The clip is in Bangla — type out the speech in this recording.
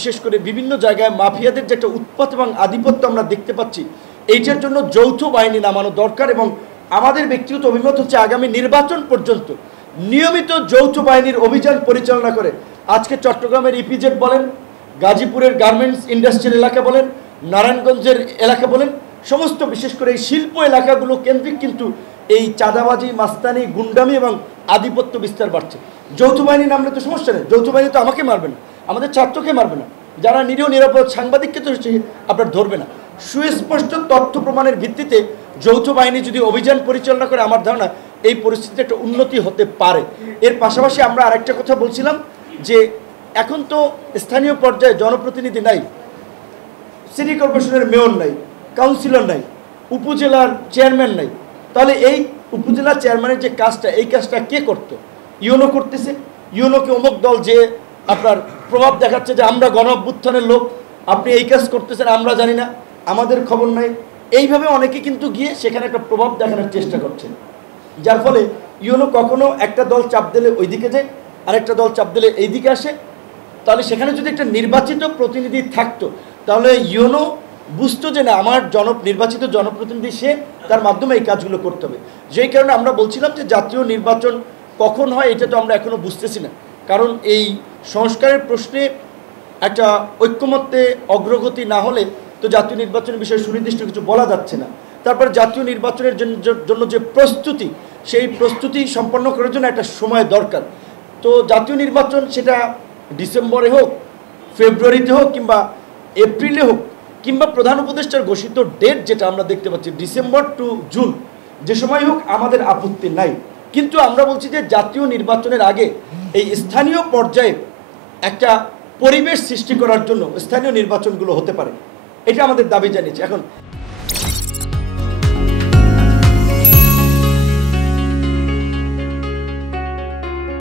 বিশেষ করে বিভিন্ন জায়গায় মাফিয়াদের যে একটা উৎপাত এবং আধিপত্য আমরা দেখতে পাচ্ছি, এইটার জন্য যৌথ বাহিনী নামানো দরকার। এবং আমাদের ব্যক্তিগত অভিমত হচ্ছে আগামী নির্বাচন পর্যন্ত নিয়মিত যৌথ বাহিনীর অভিযান পরিচালনা করে আজকে চট্টগ্রামের ইপিজেড বলেন, গাজীপুরের গার্মেন্টস ইন্ডাস্ট্রিয়াল এলাকা বলেন, নারায়ণগঞ্জের এলাকা বলেন, সমস্ত বিশেষ করে এই শিল্প এলাকাগুলো কেন্দ্রিক কিন্তু এই চাঁদাবাজি, মাস্তানি, গুন্ডামি এবং আধিপত্য বিস্তার বাড়ছে। যৌথ বাহিনী নামলে তো সমস্যা নেই, যৌথ বাহিনী তো আমাকে মারবে না, আমাদের ছাত্রকে মারবে না, যারা নিরীহ নিরাপদ সাংবাদিককে তো আপনার ধরবে না। সুস্পষ্ট তথ্য প্রমাণের ভিত্তিতে যৌথ বাহিনী যদি অভিযান পরিচালনা করে, আমার ধারণা এই পরিস্থিতিতে একটা উন্নতি হতে পারে। এর পাশাপাশি আমরা আরেকটা কথা বলছিলাম যে এখন তো স্থানীয় পর্যায়ে জনপ্রতিনিধি নাই, সিটি কর্পোরেশনের মেয়র নাই, কাউন্সিলর নাই, উপজেলার চেয়ারম্যান নাই। তাহলে এই উপজেলা চেয়ারম্যানের যে কাজটা, এই কাজটা কে করতো? ইউনো করতেছে। ইউনোকে অমুক দল যে আপনার প্রভাব দেখাচ্ছে যে আমরা গণ অভ্যুত্থানের লোক, আপনি এই কাজ করতেছেন, আমরা জানি না, আমাদের খবর নাই। এইভাবে অনেকে কিন্তু গিয়ে সেখানে একটা প্রভাব দেখানোর চেষ্টা করছেন, যার ফলে ইউনো কখনো একটা দল চাপ দিলে ওইদিকে যায়, আরেকটা দল চাপ দিলে এইদিকে আসে। তাহলে সেখানে যদি একটা নির্বাচিত প্রতিনিধি থাকতো, তাহলে ইউনো বুঝতো যে না, আমার নির্বাচিত জনপ্রতিনিধি সে, তার মাধ্যমে এই কাজগুলো করতে হবে। যেই কারণে আমরা বলছিলাম যে জাতীয় নির্বাচন কখন হয় এটা তো আমরা এখনও বুঝতেছি না, কারণ এই সংস্কারের প্রশ্নে একটা ঐক্যমত্যে অগ্রগতি না হলে তো জাতীয় নির্বাচনের বিষয়ে সুনির্দিষ্ট কিছু বলা যাচ্ছে না। তারপর জাতীয় নির্বাচনের জন্য যে প্রস্তুতি, সেই প্রস্তুতি সম্পন্ন করার জন্য একটা সময় দরকার। তো জাতীয় নির্বাচন সেটা ডিসেম্বরে হোক, ফেব্রুয়ারিতে হোক, কিংবা এপ্রিলে হোক, কিংবা প্রধান উপদেষ্টার ঘোষিত ডেট যেটা আমরা দেখতে পাচ্ছি ডিসেম্বর টু জুন, যে সময় হোক আমাদের আপত্তি নাই। কিন্তু আমরা বলছি যে জাতীয় নির্বাচনের আগে এই স্থানীয় পর্যায়ে একটা পরিবেশ সৃষ্টি করার জন্য স্থানীয় নির্বাচনগুলো হতে পারে, এটা আমাদের দাবি জানিয়েছে। এখন